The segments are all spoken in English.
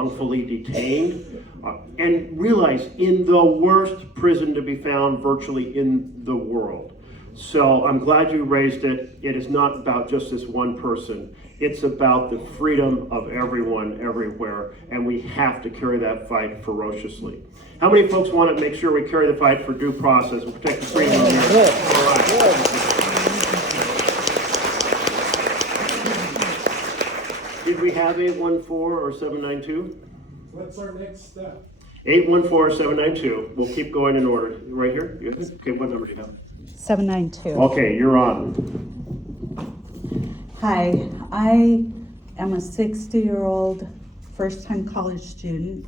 wrongfully detained, and realize in the worst prison to be found virtually in the world. So I'm glad you raised it. It is not about just this one person. It's about the freedom of everyone, everywhere, and we have to carry that fight ferociously. How many folks want to make sure we carry the fight for due process and protect the freedom of everyone? All right. Did we have 814 or 792? What's our next step? 814 or 792. We'll keep going in order. Right here? Okay, what number do you have? 792. Okay, you're on. Hi, I am a 60-year-old first-time college student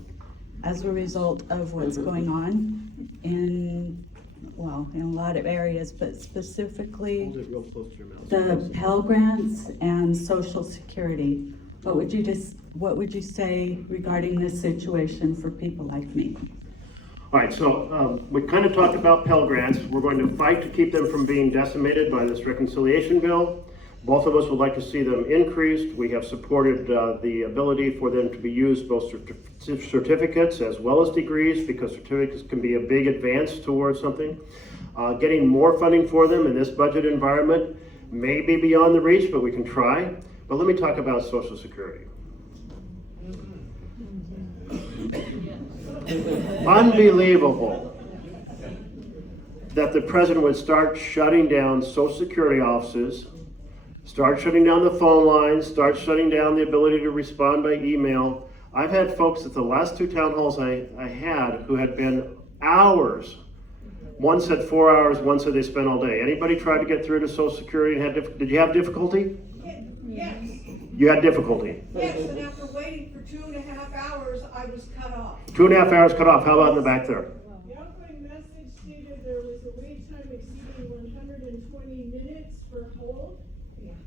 as a result of what's going on in a lot of areas, but specifically Hold it real close to your mouth. the Pell Grants and Social Security. What would you say regarding this situation for people like me? All right, so we kind of talked about Pell Grants. We're going to fight to keep them from being decimated by this reconciliation bill. Both of us would like to see them increased. We have supported the ability for them to be used, both certificates as well as degrees, because certificates can be a big advance towards something. Getting more funding for them in this budget environment may be beyond the reach, but we can try. But let me talk about Social Security. Unbelievable that the president would start shutting down Social Security offices, start shutting down the phone lines, start shutting down the ability to respond by email. I've had folks at the last two town halls I had who had been hours. One said 4 hours, one said they spent all day. Anybody tried to get through to Social Security and did you have difficulty? Yes. You had difficulty. Yes, and after waiting for 2.5 hours, I was cut off. 2.5 hours cut off. How about in the back there? The outgoing message stated there was a wait time exceeding 120 minutes for hold.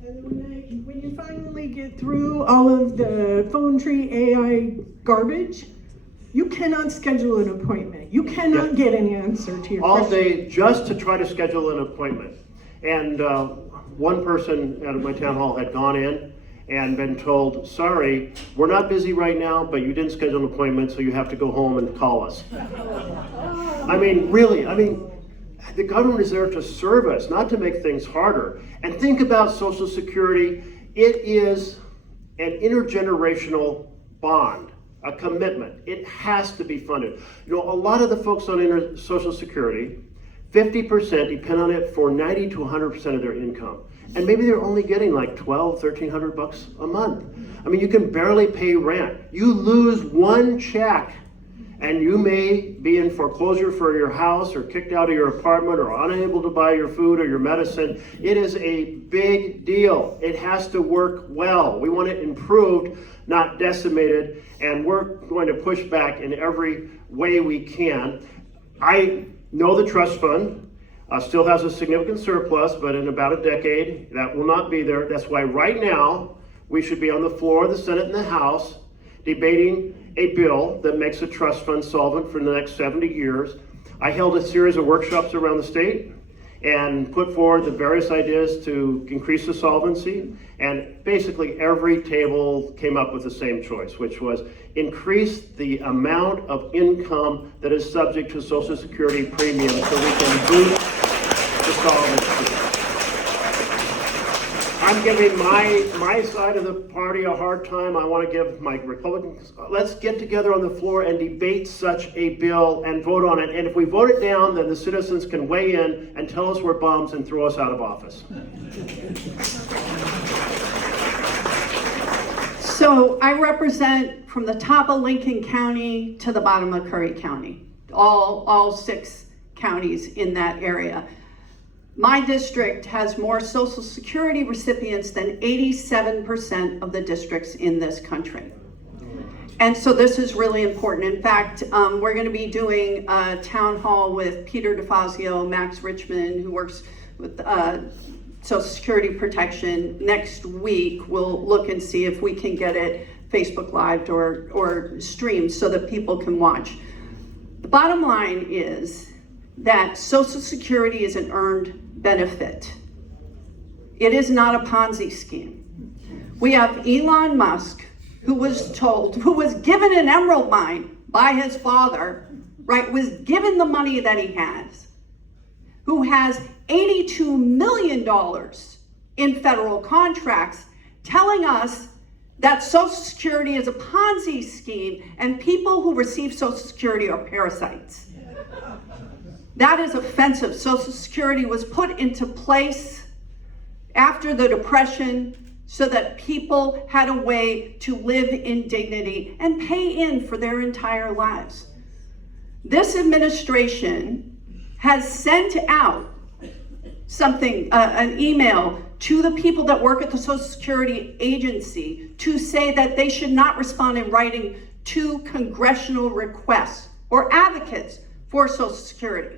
And when you finally get through all of the phone tree AI garbage, you cannot schedule an appointment. You cannot get an answer to your All question. day just to try to schedule an appointment. And one person at my town hall had gone in and been told, sorry, we're not busy right now, but you didn't schedule an appointment, so you have to go home and call us. I mean, really, the government is there to serve us, not to make things harder. And think about Social Security. It is an intergenerational bond, a commitment. It has to be funded. You know, a lot of the folks on Social Security, 50% depend on it for 90 to 100% of their income. And maybe they're only getting like $1,200, $1,300 a month. I mean, you can barely pay rent. You lose one check and you may be in foreclosure for your house or kicked out of your apartment or unable to buy your food or your medicine. It is a big deal. It has to work well. We want it improved, not decimated, and we're going to push back in every way we can. I know the trust fund still has a significant surplus, but in about a decade, that will not be there. That's why right now, we should be on the floor of the Senate and the House debating a bill that makes a trust fund solvent for the next 70 years. I held a series of workshops around the state and put forward the various ideas to increase the solvency, and basically every table came up with the same choice, which was increase the amount of income that is subject to Social Security premiums so we can boost the solvency. I'm giving my side of the party a hard time. I want to give my Republicans, let's get together on the floor and debate such a bill and vote on it. And if we vote it down, then the citizens can weigh in and tell us we're bums and throw us out of office. So I represent from the top of Lincoln County to the bottom of Curry County, all 6 counties in that area. My district has more Social Security recipients than 87% of the districts in this country. And so this is really important. In fact, we're going to be doing a town hall with Peter DeFazio, Max Richmond, who works with Social Security protection. Next week, we'll look and see if we can get it Facebook Live or streamed so that people can watch. The bottom line is that Social Security is an earned benefit. It is not a Ponzi scheme. We have Elon Musk, who was given an emerald mine by his father, right, was given the money that he has, who has $82 million in federal contracts, telling us that Social Security is a Ponzi scheme and people who receive Social Security are parasites. That is offensive. Social Security was put into place after the Depression so that people had a way to live in dignity and pay in for their entire lives. This administration has sent out something, an email to the people that work at the Social Security agency to say that they should not respond in writing to congressional requests or advocates for Social Security.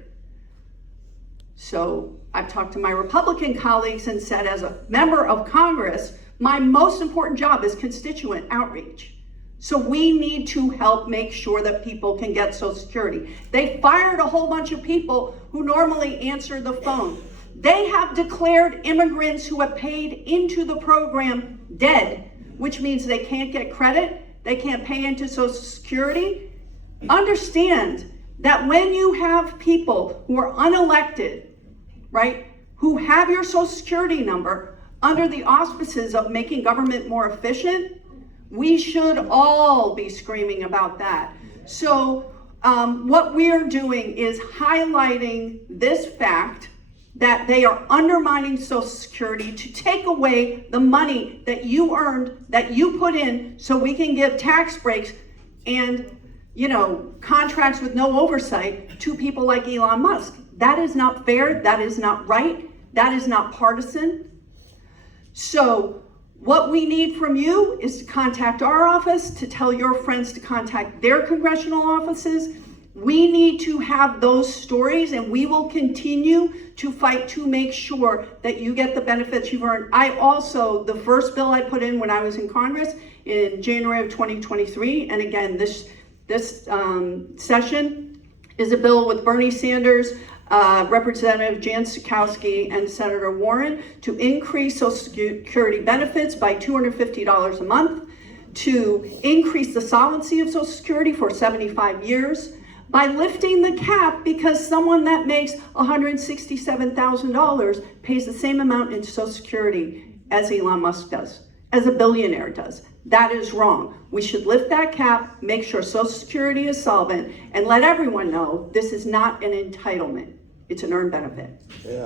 So I've talked to my Republican colleagues and said, as a member of Congress, my most important job is constituent outreach. So we need to help make sure that people can get Social Security. They fired a whole bunch of people who normally answer the phone. They have declared immigrants who have paid into the program dead, which means they can't get credit, they can't pay into Social Security. Understand that when you have people who are unelected, right, who have your Social Security number under the auspices of making government more efficient, we should all be screaming about that. So what we're doing is highlighting this fact that they are undermining Social Security to take away the money that you earned, that you put in, so we can give tax breaks and, you know, contracts with no oversight to people like Elon Musk. That is not fair, that is not right, that is not partisan. So what we need from you is to contact our office, to tell your friends to contact their congressional offices. We need to have those stories, and we will continue to fight to make sure that you get the benefits you've earned. The first bill I put in when I was in Congress in January of 2023, and again, this session is a bill with Bernie Sanders, Representative Jan Sikowski, and Senator Warren to increase Social Security benefits by $250 a month, to increase the solvency of Social Security for 75 years, by lifting the cap because someone that makes $167,000 pays the same amount in Social Security as Elon Musk does, as a billionaire does. That is wrong. We should lift that cap, make sure Social Security is solvent, and let everyone know this is not an entitlement. It's an earned benefit. Yeah.